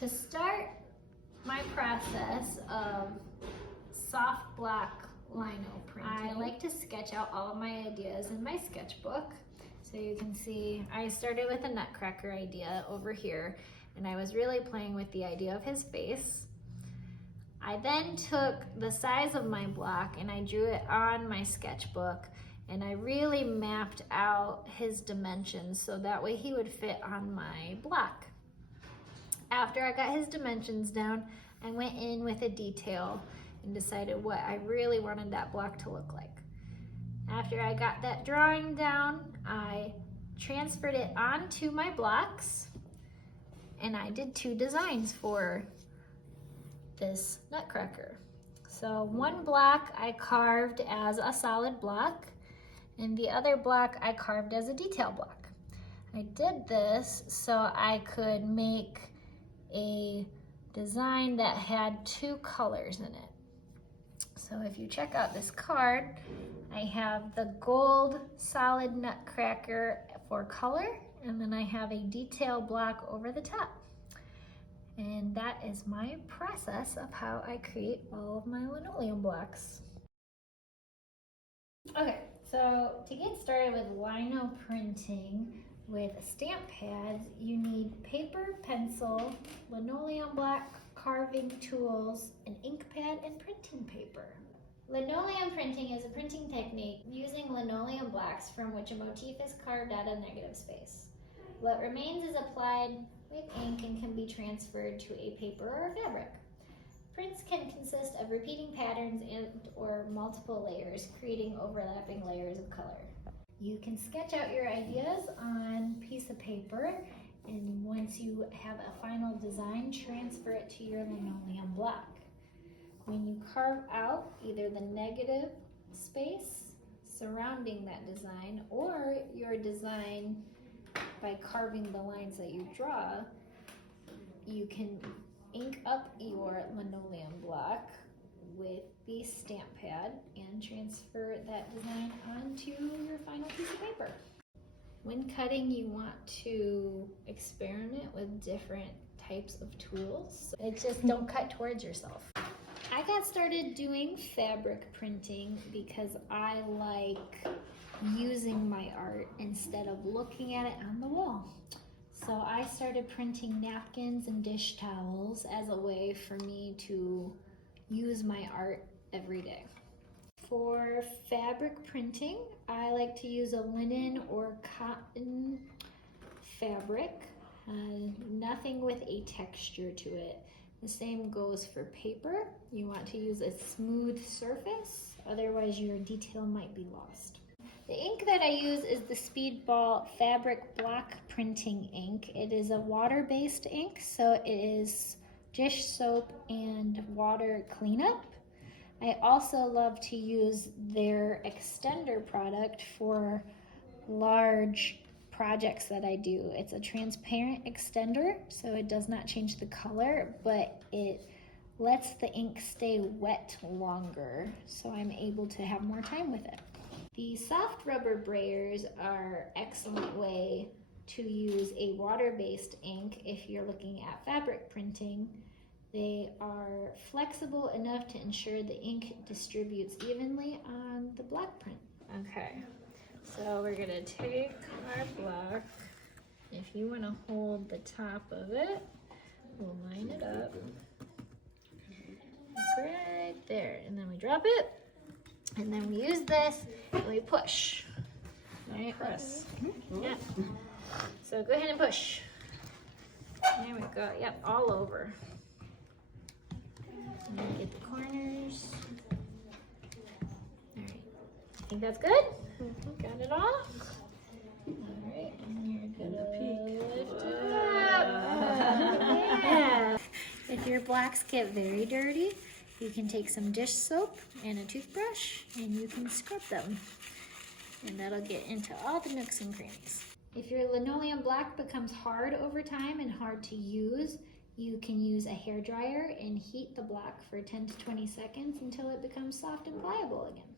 To start my process of soft block lino printing, I like to sketch out all of my ideas in my sketchbook. So you can see I started with a nutcracker idea over here, and I was really playing with the idea of his face. I then took the size of my block and I drew it on my sketchbook, and I really mapped out his dimensions so that way he would fit on my block. After I got his dimensions down, I went in with a detail and decided what I really wanted that block to look like. After I got that drawing down, I transferred it onto my blocks, and I did 2 designs for this nutcracker. So one block I carved as a solid block, and the other block I carved as a detail block. I did this so I could make a design that had 2 colors in it. So if you check out this card, I have the gold solid nutcracker for color, and then I have a detail block over the top. And that is my process of how I create all of my linoleum blocks. Okay, so to get started with lino printing with stamp pads, you need paper, pencil, linoleum block, carving tools, an ink pad, and printing paper. Linoleum printing is a printing technique using linoleum blocks from which a motif is carved out of negative space. What remains is applied with ink and can be transferred to a paper or fabric. Prints can consist of repeating patterns and or multiple layers, creating overlapping layers of color. You can sketch out your ideas on a piece of paper, and once you have a final design, transfer it to your linoleum block. When you carve out either the negative space surrounding that design or your design by carving the lines that you draw, you can ink up your linoleum block with the stamp pad and transfer that design onto your final piece of paper. When cutting, you want to experiment with different types of tools. It's just don't cut towards yourself. I got started doing fabric printing because I like using my art instead of looking at it on the wall. So I started printing napkins and dish towels as a way for me to use my art every day. For fabric printing, I like to use a linen or cotton fabric, nothing with a texture to it. The same goes for paper. You want to use a smooth surface, otherwise your detail might be lost. The ink that I use is the Speedball Fabric Block Printing Ink. It is a water-based ink, so it is dish soap and water cleanup. I also love to use their extender product for large projects that I do. It's a transparent extender, so it does not change the color, but it lets the ink stay wet longer, so I'm able to have more time with it. The soft rubber brayers are an excellent way to use a water-based ink if you're looking at fabric printing. They are flexible enough to ensure the ink distributes evenly on the block print. Okay, so we're gonna take our block. If you wanna hold the top of it, we'll line it up. Right there, and then we drop it, and then we use this, and we push. Right? Press. Yeah. So go ahead and push. There we go, yep, all over. And then get the corners. All right, I think that's good. Got it all? All right, and you're gonna lift it up. Yeah. If your blocks get very dirty, you can take some dish soap and a toothbrush and you can scrub them. And that'll get into all the nooks and crannies. If your linoleum block becomes hard over time and hard to use, you can use a hairdryer and heat the block for 10 to 20 seconds until it becomes soft and pliable again.